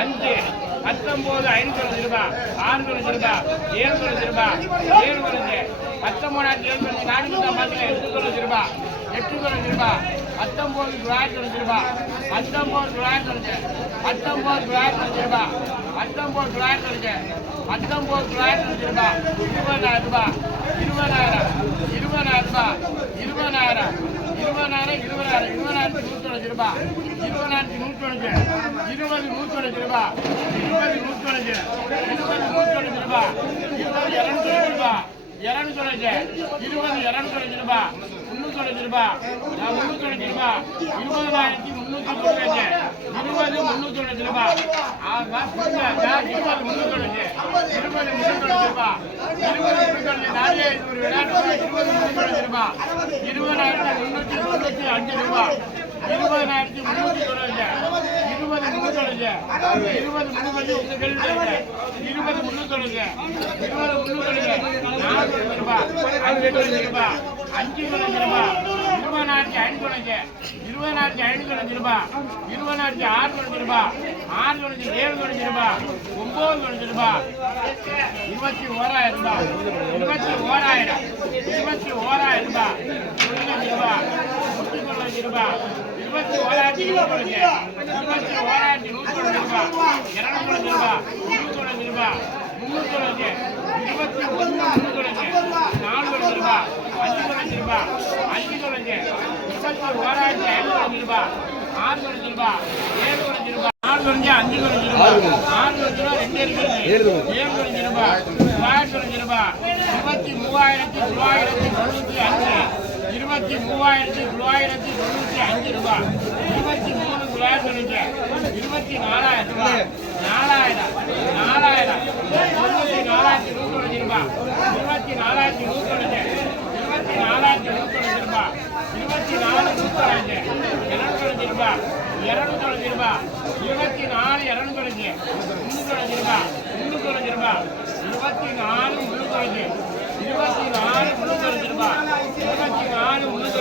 அஞ்சு பத்தொன்பது ஐநூத்தி தொண்ணூறு ரூபாய் ஆறு தொண்ணூறு ரூபாய் ஏழு தொண்ணூறு ரூபாய் ஏழு தொண்ணூறு பத்தொன்பதாயிரத்தி ஏழு தொண்ணூறு நானூத்தி ஐம்பது எட்டு தொண்ணூறு ரூபாய் எட்டு தொண்ணூறு ரூபாய் பத்தொன்பது தொள்ளாயிரத்தி தொண்ணூறு ரூபாய் பத்தொன்பது தொள்ளாயிரத்தி தொண்ணூறு பத்தொன்பது தொள்ளாயிரத்தி தொண்ணூறு ரூபாய் பத்தொன்பது தொள்ளாயிரத்தி தொண்ணூறு பத்தொன்பது தொள்ளாயிரத்தி தொண்ணூறு ரூபாய் இருபதாயிரம் ரூபாய் இருபதாயிரம். இருபதாயிரம் ரூபாய் இருபதாயிரம். இருபதாயிரம் இருபதாயிரம். இருபதாயிரத்தி நூற்றி தொண்ணூறு ரூபாய் இருபதாயிரத்தி நூற்றி தொண்ணூறு இருபது நூற்றி தொண்ணூறு ரூபாய் இருபது நூற்றி தொண்ணூறு இருபது நூற்றி தொண்ணூறு ரூபாய் இருபது இரநூத்தி தொண்ணூறு இரநூத்தி தொண்ணூறு இருபது இரநூத்தி தொண்ணூறு ரூபாய் முன்னூத்தி ரூபாய் முன்னூத்தி ரூபாய் இருபதாயிரத்தி முன்னூத்தி தொண்ணூறு இருபது முன்னூத்தி ரூபாய் இருபது முன்னூத்தி இருபது முன்னூத்தி ரூபாய் இருபது முன்னூத்தி தொண்ணூறு நாலே விளையாட்டு இருபது முன்னூத்தி ரூபாய் இருபதாயிரத்தி முன்னூத்தி தொண்ணூத்தி அஞ்சு ரூபாய் இருபதாயிரத்தி முன்னூத்தி தொண்ணூறு இருபது முன்னூத்தி இருபது முன்னூத்தி இருபது முன்னூத்தி இருபது முன்னூத்தி அஞ்சு தொண்ணூறு ரூபாய் இருபதாயிரத்தி ஐநூத்தி தொண்ணூறு இருபதாயிரத்தி ஐநூத்தி தொண்ணூறு ரூபாய் இருபதாயிரத்தி ஆறு தொண்ணூறு ரூபாய் ஆறு தொண்ணூறு ஏழு தொண்ணூறு ரூபாய் ஒன்பது தொண்ணூறு ரூபாய் இருபத்தி ஓராயிரம் ரூபாய் இருபத்தி ஓராயிரம் இருபத்தி ஓராயிரம் ரூபாய் தொண்ணூத்தஞ்சு ரூபாய் நூற்றி தொண்ணூறு ரூபாய் இருபத்தி ஓராயிரத்தி நூற்றி இருபத்தி ஓராயிரத்தி நூற்றி தொண்ணூறு ரூபாய் இருநூத்தி தொண்ணூறு ரூபாய் முன்னூத்தி தொண்ணூறு ரூபாய் முன்னூத்தி தொண்ணூறு இருபத்தி ஒன்று முன்னூத்தி தொண்ணூறு நாலு தொண்ணூறு ரூபாய் அஞ்சு தொண்ணூறு ரூபாய் அஞ்சு தொண்ணூறு ஓராயிரத்தி ஐநூத்தி ரூபாய் ஆறு ரூபாய் ஏழு ரூபாய் ஆறு தொண்ணூறு ரூபாய் ஆறு ரூபாய் ரெண்டு இருக்குது ஏழு ரூபாய் தொள்ளாயிரத்தி ரூபாய் இருபத்தி மூவாயிரத்தி தொள்ளாயிரத்தி அஞ்சு. இருபத்தி மூவாயிரத்தி தொள்ளாயிரத்தி அஞ்சு ரூபாய் இருபத்தி மூணு தொள்ளாயிரத்தி தொண்ணூற்றி இருபத்தி நாலாயிரம் ரூபாய் நாலாயிரம். நாலாயிரம். நாலாயிரத்தி நூற்றி ரூபாய் இருபத்தி நாலாயிரத்தி நூற்றி இருபத்தி நாலாயிரத்தி நூற்றி இருபத்தி நாலு நூத்தி தொண்ணூத்தி இருநூத்தி தொண்ணூத்தி ரூபாய் இருபத்தி நாலு இருநூத்தி தொண்ணூத்தி முன்னூத்தி தொண்ணூத்தி ரூபாய் இருபத்தி நாலு முன்னூத்தி இருபத்தி நாலு முன்னூத்தி தொண்ணூத்தி இருபத்தி நாலு முன்னூத்தி